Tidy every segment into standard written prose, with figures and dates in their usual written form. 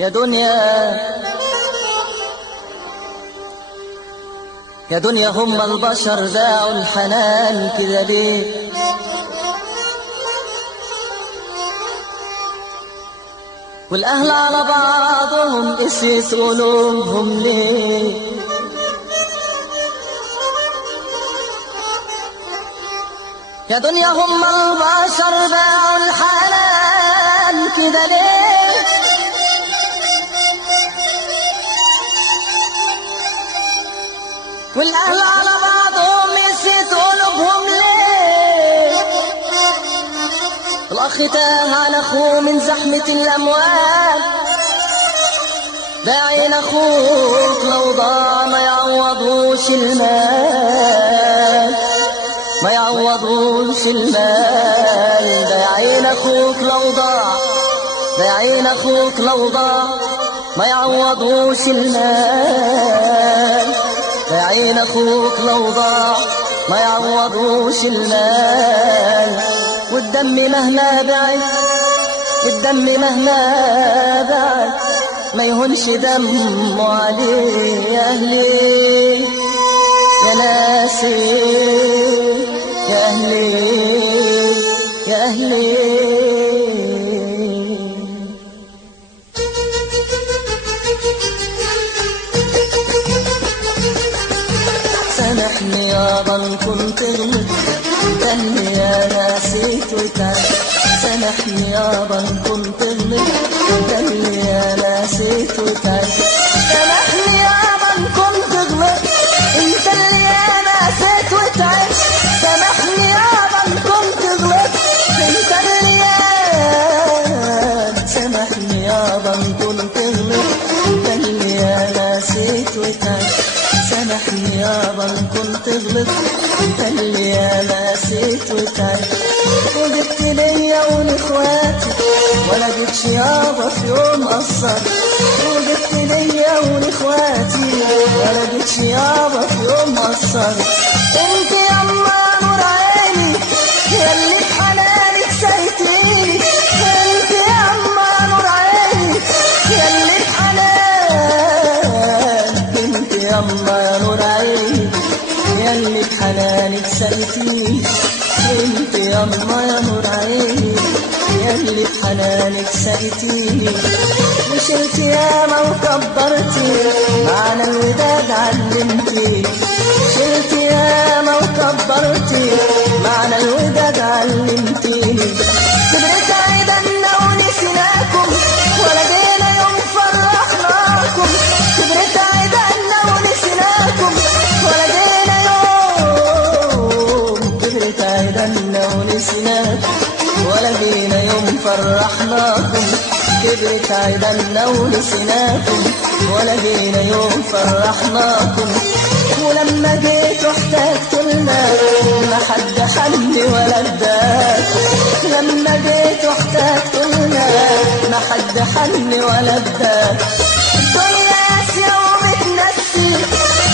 يا دنيا يا دنيا، هم البشر ذاعوا الحنان كده ليه؟ والأهل على بعضهم قسيت قلوبهم ليه؟ يا دنيا هم البشر ذاعوا الحنان كده ليه؟ والأهل على بعضهم قسيت قلوبهم ليه؟ الأخ تاه عن أخوه من زحمة الأموال، ده عين أخوك لو ضاع ما يعوضوش المال، ما يعوضوش المال. ده عين أخوك لو ضاع، ده عين أخوك لو ضاع ما يعوضوش المال، ده عين أخوك لو ضاع ما يعوضوش المال. والدم مهما بعد، الدم مهما بعد ما يهونش دمه عليه. يا أهلي يا ناسي، يا أهلي يا أهلي. سامحني يابا إن كنت غلطت، ده اللي أنا نسيت وتعبت. سامحني يابا إن كنت غلطت، ده اللي أنا نسيت وتعبت. سامحني يابا إن كنت غلطت، أنت اللي أنا نسيت وتعبت. سامحني يابا إن كنت غلطت، أنت اللي سامحني يابا إن كنت غلطت، ده اللي أنا نسيت وتعبت. سامحني يابا إن كنت غلطت، انت اللي انا نسيت وتعبت. وجبت ليا ولاخواتي ولا جيتش يابا في يوم قصرت. وجبت ليا ولاخواتي ولا جيتش يابا في يوم قصرت. انت يما نور عيني ياللي بحنانك سايتيني، انت يما نور عيني ياللي بحنان، انت يما يا نور عيني ياللي بحنانك سايتيني، انت يما يا نور عيني ياللي بحنانك سايتيني. وشلت ياما وكبرتي معنى الوداد علمتيني، شلت ياما وكبرتي معنى الوداد علمتيني. كبرت عيدنا ونسيناكم ولا جينا يوم فرحناكم، كبرت عيدنا ونسيناكم ولا جينا يوم، كبرت عيدنا ونسيناكم ولا جينا يوم فرحناكم. كبرت عيدنا ونسيناكم ولا جينا يوم فرحناكم. ولما جيت واحتجت لنا ما حد حني ولا اداكم، لما جيت واحتجت لنا ما حد حني ولا اداكم. الدنيا قاسية وبتنسي،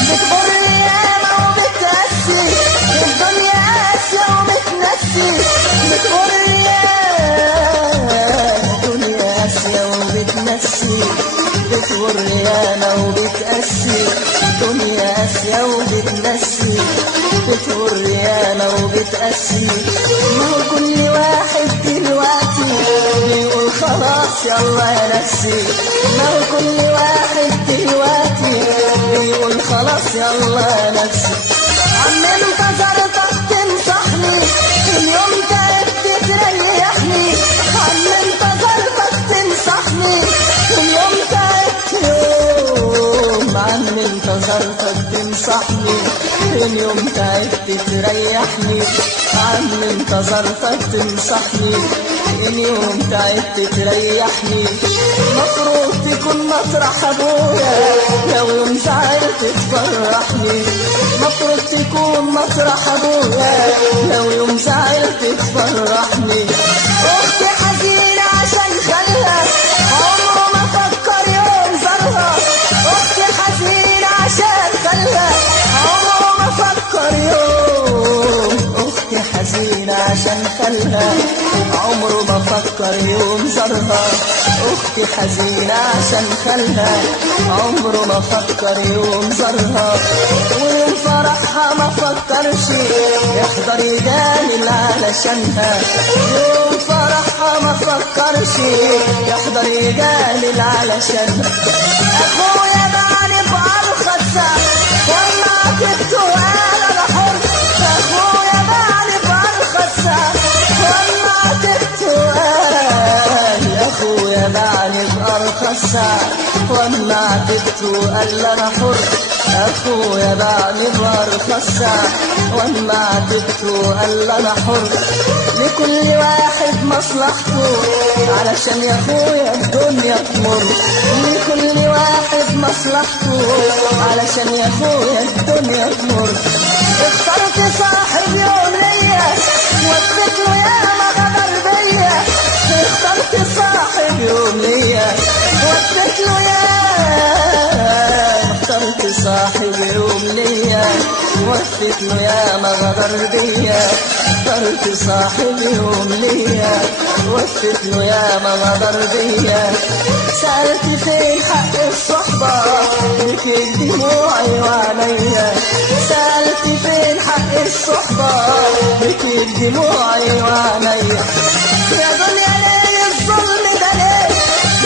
بتغر ياما وبتقسي. الدنيا قاسية وبتنسي، بتغر الدنيا قاسية وبتنسي، بتغر ياما وبتقسي. الدنيا قاسية وبتنسي، بتغر ياما وبتقسي. ما هو كل واحد دلوقتي بيقول خلاص يلا يا نفسي، ما هو كل واحد دلوقتي بيقول خلاص يلا يا نفسي. عم انتظرتك تنصحني اليوم تعبت تريحني، عم انتظرتك تنصحني اليوم تعبت يوم، عم انتظرتك تنصحني اليوم تعبت تريحني، عم انتظرتك تنصحني اليوم تعبت تريحني. مفروض تكون مطرح ابويا لو يوم زعلت تفرحني، مفروض تكون مطرح ابويا لو يوم زعلت تفرحني. اختي حزينة عشان خلها عمره ما فكر يوم زارها، اختي حزينة عشان خلها عمره ما فكر يوم، اختي حزينة عشان خلها عمره ما فكر يوم زارها، اختي حزينة عشان خالها عمره ما فكر يوم زارها، ويوم فرحها ما فكرش يحضر يجامل علشانها، يوم فرحها ما فكرش يحضر يجامل علشانها. اخويا باعني بأرخص سعر وانا عاتبته وقال انا حر، اخويا باعني بأرخص سعر وانا عاتبته وقال، اخويا باعني بأرخص سعر وانا عاتبته وقال انا حر، اخويا باعني بأرخص سعر وانا عاتبته وقال انا حر. لكل واحد مصلحته علشان يا اخويا الدنيا تمر، لكل واحد مصلحته علشان يا اخويا الدنيا تمر. اخترت صاحب يوم ليا وثبت له ياما غدر بيا، اخترت صاحب يوم ليا وثبت له ياما، اخترت صاحب يوم ليا وثبت له ياما غدر بيا، اخترت صاحب يوم ليا وثبت له ياما غدر بيا. سألت فين حق الصحبة بكيت دموعي وعليا، سألت فين حق الصحبة بكيت دموعي وعليا. يا دنيا ليه الظلم ده ليه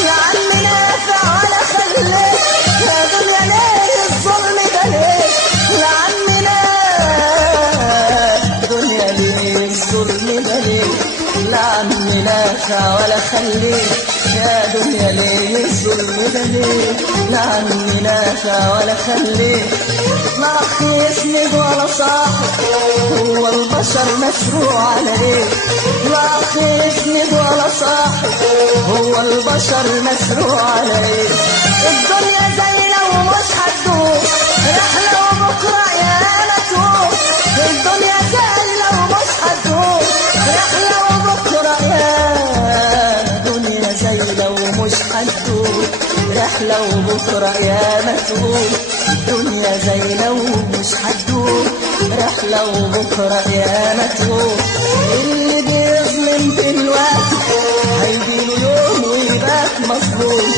يا عم نافع ولا خليه، يا دنيا ليه الظلم ده ليه يا عم نافع، دنيا ليه الظلم ده ليه لا عم نافع ولا خليه، يا دنيا ليه الظلم ده ليه لا عم نافع ولا خليه. لا اخ يسند ولا صاحب هو البشر مشروع على ايه، لا اخ يسند ولا صاحب هو البشر مشروع على ايه. الدنيا زي لو مش هتدوم رحلة وبكرة يا ما تقوم، الدنيا زي لو مش هتدوم رحلة وبكرة يا دنيا زي لو مش هتدوم رحلة وبكرة يا ما تقوم، الدنيا زي لو مش هتدوم رحلة وبكرة يا ما تقوم. اللي بيظلم دلوقتي هيجيله يوم ويبقى مظلوم،